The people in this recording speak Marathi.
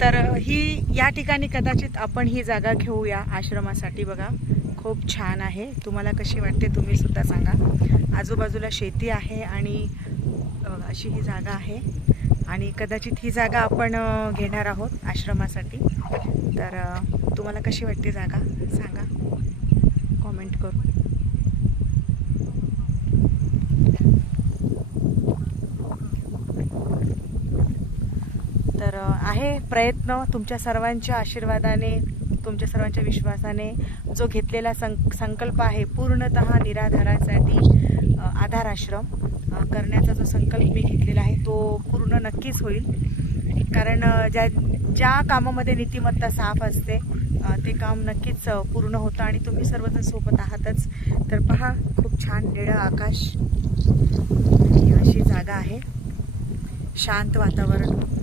तर ही या ठिकाणी कदाचित आपण ही जागा घेऊया आश्रमासाठी. बघा खूप छान आहे. तुम्हाला कशी वाटते तुम्ही सुद्धा सांगा. आजूबाजूला शेती आहे आणि अशी ही जागा आहे. आणि कदाचित ही जागा आपण घेणार आहोत आश्रमासाठी. तर तुम्हाला कशी वाटते जागा? सांगा. कॉमेंट करून तर अ, आहे प्रयत्न तुमच्या सर्वांच्या आशीर्वादाने तुमच्या सर्वांच्या विश्वासाने. जो घेतलेला सं संकल्प आहे पूर्णत निराधारासाठी आधार आश्रम करण्याचा जो संकल्प मी घेतलेला आहे तो पूर्ण नक्कीच होईल. कारण ज्या ज्या कामामध्ये नीतिमत्ता साफ असते ते काम नक्कीच पूर्ण होतं आणि तुम्ही सर्वजण सोबत आहातच. तर पहा खूप छान निळं आकाश. अशी जागा आहे. शांत वातावरण.